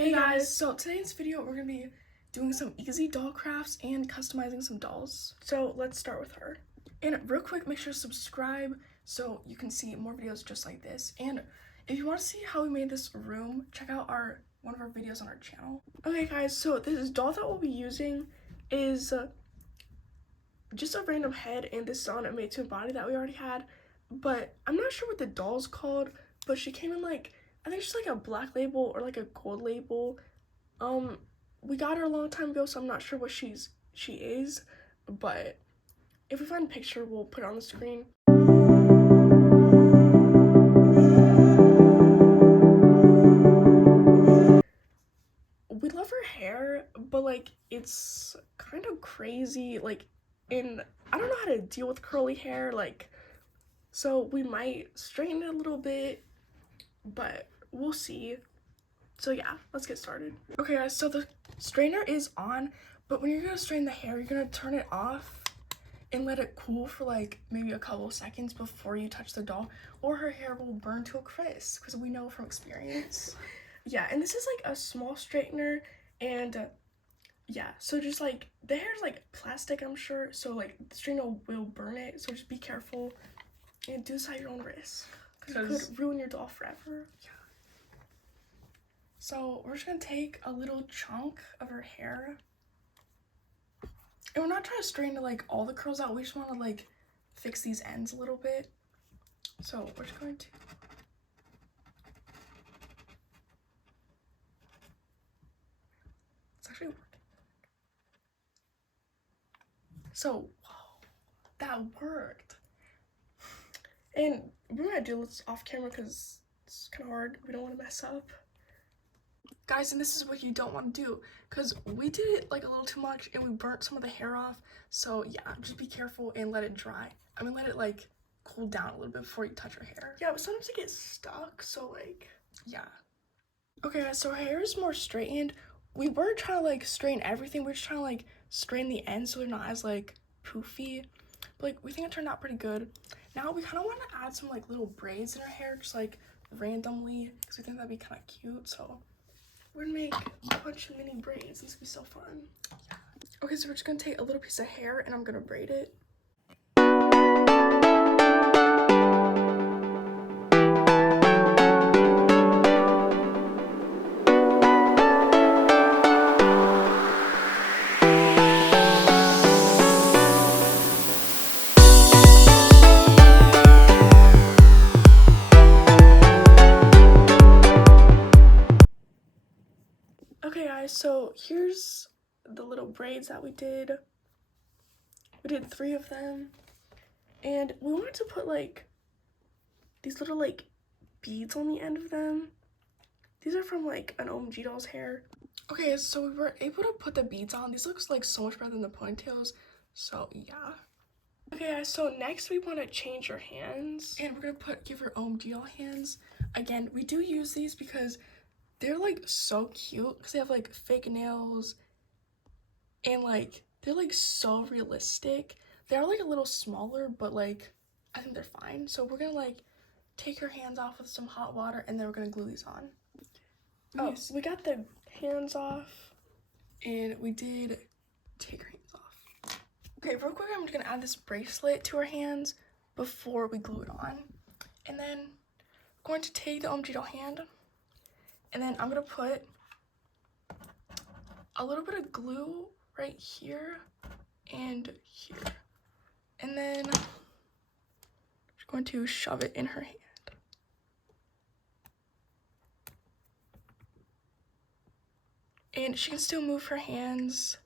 Hey guys, so today's video we're gonna be doing some easy doll crafts and customizing some dolls. So let's start with her. And real quick, make sure to subscribe so you can see more videos just like this. And if you want to see how we made this room, check out one of our videos on our channel. Okay guys, so this doll that we'll be using is just a random head, and this is on a made to body that we already had. But I'm not sure what the doll's called, but she came in like, I think she's like a black label or like a gold label. We got her a long time ago, so I'm not sure what she is, but if we find a picture, we'll put it on the screen. We love her hair, but like it's kind of crazy, like, and I don't know how to deal with curly hair, like, so we might straighten it a little bit, but we'll see. So yeah, let's get started. Okay guys, so the strainer is on, but when you're gonna strain the hair, you're gonna turn it off and let it cool for like maybe a couple of seconds before you touch the doll, or her hair will burn to a crisp, because we know from experience. Yeah, and this is like a small straightener, and yeah, so just like the hair is like plastic, I'm sure, so like the strainer will burn it, so just be careful and do this at your own risk, because it could ruin your doll forever. Yeah. So we're just gonna take a little chunk of her hair, and we're not trying to straighten like all the curls out, we just want to like fix these ends a little bit. So we're just going to it's actually working. So whoa, that worked. And we're gonna do this off camera because it's kind of hard, we don't want to mess up, guys. And this is what you don't want to do, because we did it like a little too much and we burnt some of the hair off. So yeah, just be careful and let it dry. I mean, let it like cool down a little bit before you touch your hair. Yeah, but sometimes it gets stuck, so like, yeah. Okay guys, so her hair is more straightened. We weren't trying to like straighten everything, we are just trying to like straighten the ends so they're not as like poofy, but like we think it turned out pretty good. Now we kind of want to add some like little braids in her hair, just like randomly, because we think that'd be kind of cute. So we're gonna make a bunch of mini braids. This will be so fun. Yeah. Okay, so we're just gonna take a little piece of hair and I'm gonna braid it. Okay guys, so here's the little braids that we did. We did 3 of them, and we wanted to put like these little like beads on the end of them. These are from like an OMG doll's hair. Okay, so we were able to put the beads on. These looks like so much better than the ponytails, so yeah. Okay guys, so next we want to change her hands, and we're gonna give her OMG doll hands. Again, we do use these because they're like so cute, because they have like fake nails and like they're like so realistic. They're like a little smaller, but like I think they're fine. So we're gonna like take her hands off with some hot water, and then we're gonna glue these on. Oh, so we got the hands off, and we did take her hands off. Okay, real quick, I'm just gonna add this bracelet to her hands before we glue it on, and then I'm going to take the OMG doll hand, and then I'm gonna put a little bit of glue right here and here, and then I'm just going to shove it in her hand. And she can still move her hands,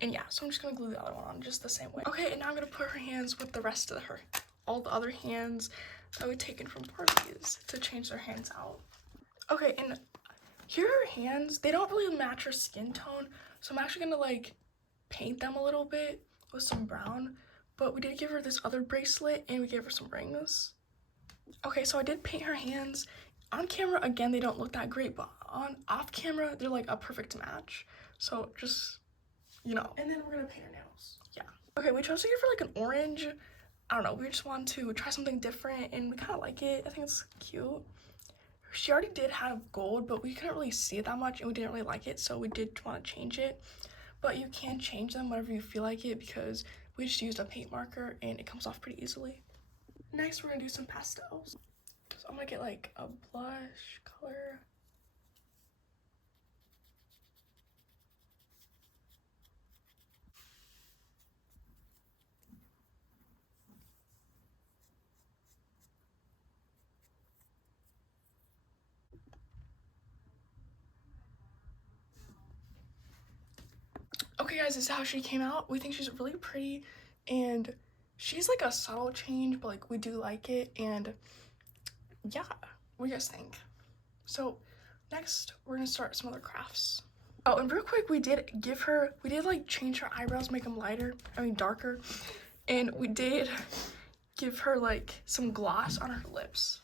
and yeah, so I'm just gonna glue the other one on just the same way. Okay, and now I'm gonna put her hands with the rest of all the other hands that we've taken from Barbies to change their hands out. Okay, and here are her hands. They don't really match her skin tone, so I'm actually gonna like paint them a little bit with some brown, but we did give her this other bracelet and we gave her some rings. Okay, so I did paint her hands. On camera, again, they don't look that great, but off camera, they're like a perfect match. So just, you know. And then we're gonna paint her nails. Yeah. Okay, we chose to give her like an orange. I don't know, we just want to try something different, and we kind of like it. I think it's cute. she already did have gold, but we couldn't really see it that much and we didn't really like it, so we did want to change it. But you can change them whenever you feel like it because we just used a paint marker and it comes off pretty easily. Next, we're gonna do some pastels. So I'm gonna get like a blush color. Okay guys, this is how she came out. We think she's really pretty and she's like a subtle change, but like we do like it, and yeah, what do you guys think? So next we're gonna start some other crafts. Oh, and real quick, we did like change her eyebrows, make them darker, and we did give her like some gloss on her lips.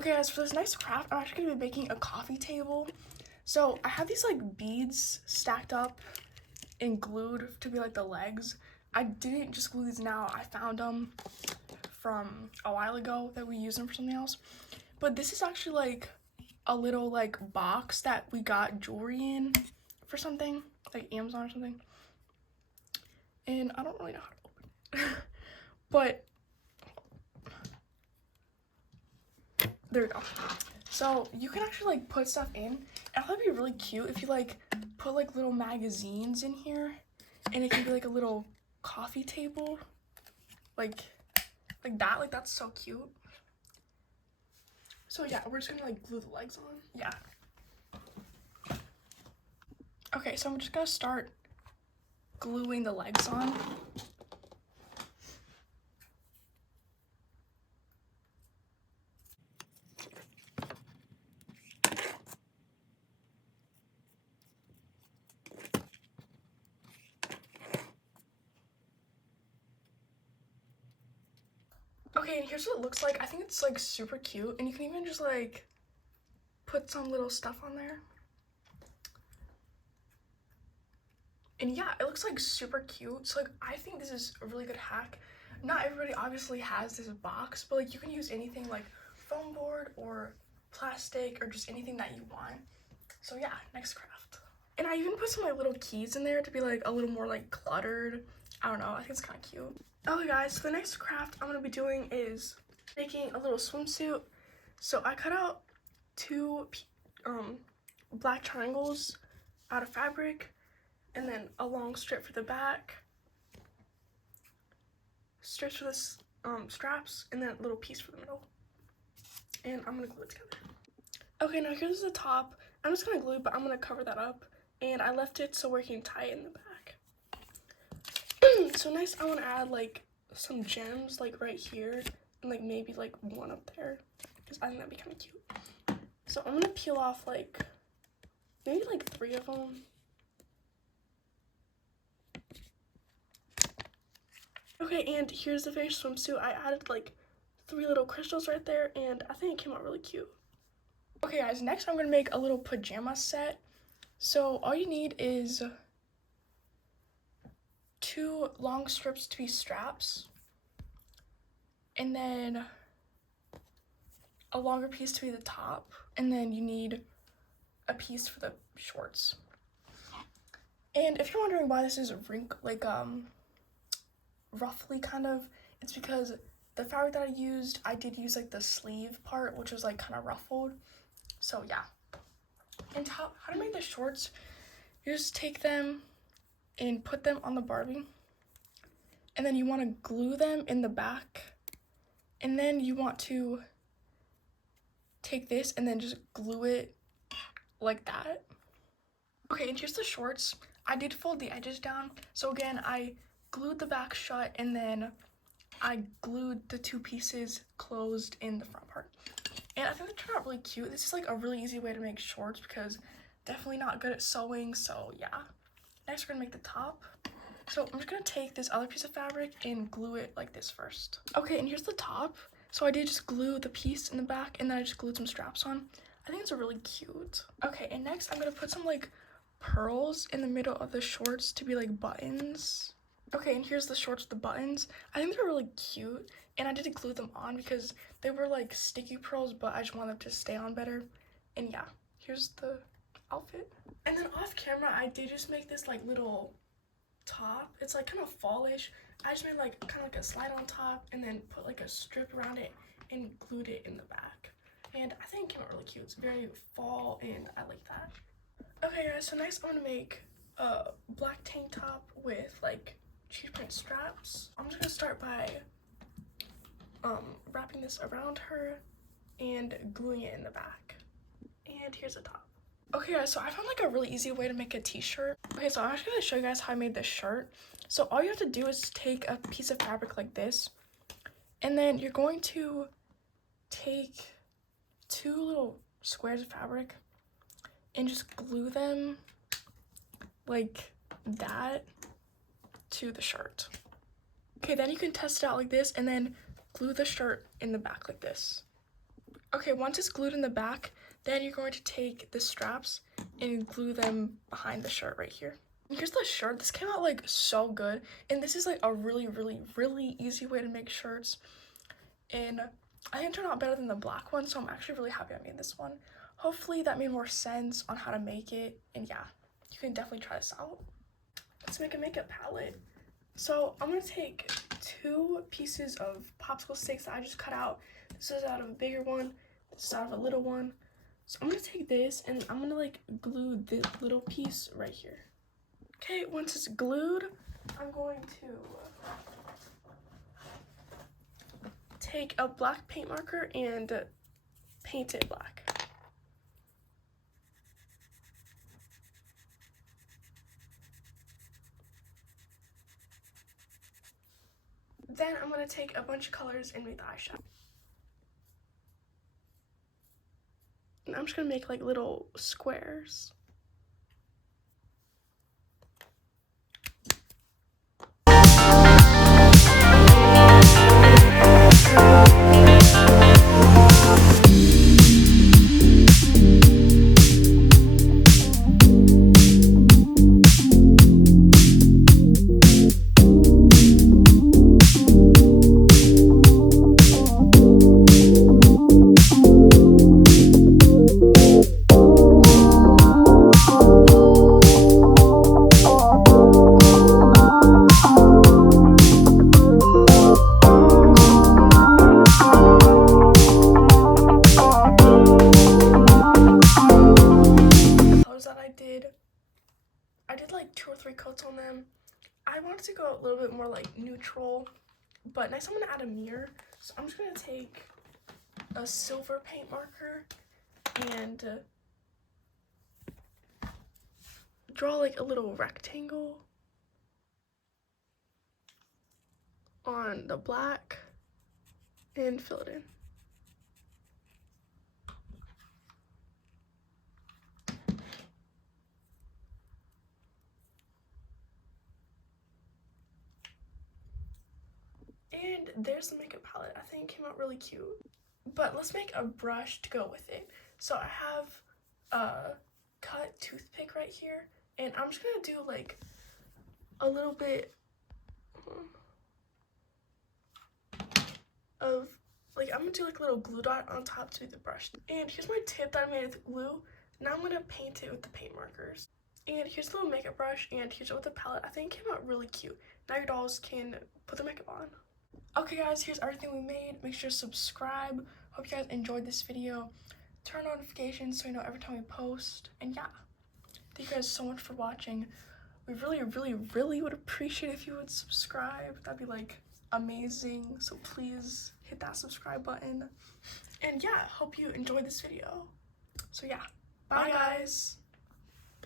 Okay guys, for this next craft, I'm actually gonna be making a coffee table. So I have these like beads stacked up and glued to be like the legs. I didn't just glue these now. I found them from a while ago that we used them for something else. But this is actually like a little like box that we got jewelry in for something, like Amazon or something. And I don't really know how to open it. But there we go. So you can actually like put stuff in. And I thought it'd be really cute if you like put like little magazines in here, and it can be like a little coffee table, like that. Like that's so cute. So yeah, we're just gonna like glue the legs on. Yeah. Okay, so I'm just gonna start gluing the legs on. Okay, and here's what it looks like. I think it's like super cute, and you can even just like put some little stuff on there. And yeah, it looks like super cute. So like I think this is a really good hack. Not everybody obviously has this box, but like you can use anything like foam board or plastic or just anything that you want. So yeah, next craft. And I even put some like little keys in there to be like a little more like cluttered. I don't know, I think it's kind of cute. Okay guys, so the next craft I'm gonna be doing is making a little swimsuit. So I cut out two black triangles out of fabric, and then a long strip for the back, strips for the straps, and then a little piece for the middle. And I'm gonna glue it together. Okay, now here's the top. I'm just gonna glue, but I'm gonna cover that up. And I left it so we can tie it in the back. So next I wanna add like some gems like right here, and like maybe like one up there, because I think that'd be kind of cute. So I'm gonna peel off like maybe like 3 of them. Okay, and here's the finished swimsuit. I added like 3 little crystals right there, and I think it came out really cute. Okay guys, next I'm gonna make a little pajama set. So all you need is 2 long strips to be straps, and then a longer piece to be the top, and then you need a piece for the shorts. And if you're wondering why this is roughly kind of, it's because the fabric that I did use like the sleeve part, which was like kind of ruffled. So yeah. And how to make the shorts, you just take them and put them on the Barbie, and then you want to glue them in the back, and then you want to take this and then just glue it like that. Okay, and here's the shorts. I did fold the edges down. So again, I glued the back shut, and then I glued the 2 pieces closed in the front part. And I think they turned out really cute. This is like a really easy way to make shorts because definitely not good at sewing, so yeah. Next we're gonna make the top. So I'm just gonna take this other piece of fabric and glue it like this first. Okay, and here's the top. So I did just glue the piece in the back, and then I just glued some straps on. I think it's really cute. Okay, and next I'm gonna put some like pearls in the middle of the shorts to be like buttons. Okay, and here's the shorts with the buttons. I think they're really cute, And I did glue them on because they were like sticky pearls, but I just wanted them to stay on better. And yeah, here's the outfit. And then off camera, I did just make this like little top. It's like kind of fallish. I just made like kind of like a slide on top and then put like a strip around it and glued it in the back. And I think it came out really cute. It's very fall and I like that. Okay guys, so next I'm gonna make a black tank top with like cheese print straps. I'm just gonna start by wrapping this around her and gluing it in the back. And here's the top. Okay guys, so I found like a really easy way to make a t-shirt. Okay, so I'm actually gonna show you guys how I made this shirt. So all you have to do is take a piece of fabric like this, and then you're going to take 2 little squares of fabric and just glue them like that to the shirt. Okay, then you can test it out like this and then glue the shirt in the back like this. Okay, once it's glued in the back, then you're going to take the straps and glue them behind the shirt right here. And here's the shirt. This came out like so good, and this is like a really easy way to make shirts, and I think it turned out better than the black one, so I'm actually really happy I made this one. Hopefully that made more sense on how to make it, and yeah, you can definitely try this out. Let's make a makeup palette. So I'm gonna take 2 pieces of popsicle sticks that I just cut out. This is out of a bigger one, this is out of a little one. So I'm gonna take this and I'm gonna like glue this little piece right here. Okay, once it's glued, I'm going to take a black paint marker and paint it black. Then I'm gonna take a bunch of colors and make the eyeshadow. And I'm just gonna make like little squares. I did like 2 or 3 coats on them. I wanted to go a little bit more like neutral, but next I'm gonna add a mirror. So I'm just gonna take a silver paint marker and draw like a little rectangle on the black and fill it in. And there's the makeup palette. I think it came out really cute. But let's make a brush to go with it. So I have a cut toothpick right here, and I'm just gonna do like a little bit of like, I'm gonna do like a little glue dot on top to the brush. And here's my tip that I made with glue. Now I'm gonna paint it with the paint markers. And here's the little makeup brush, and here's it with the palette. I think it came out really cute. Now your dolls can put their makeup on. Okay guys, here's everything we made. Make sure to subscribe. Hope you guys enjoyed this video. Turn on notifications so you know every time we post. And yeah, thank you guys so much for watching. We really would appreciate if you would subscribe. That'd be like amazing. So please hit that subscribe button. And yeah, hope you enjoyed this video. So yeah, bye guys.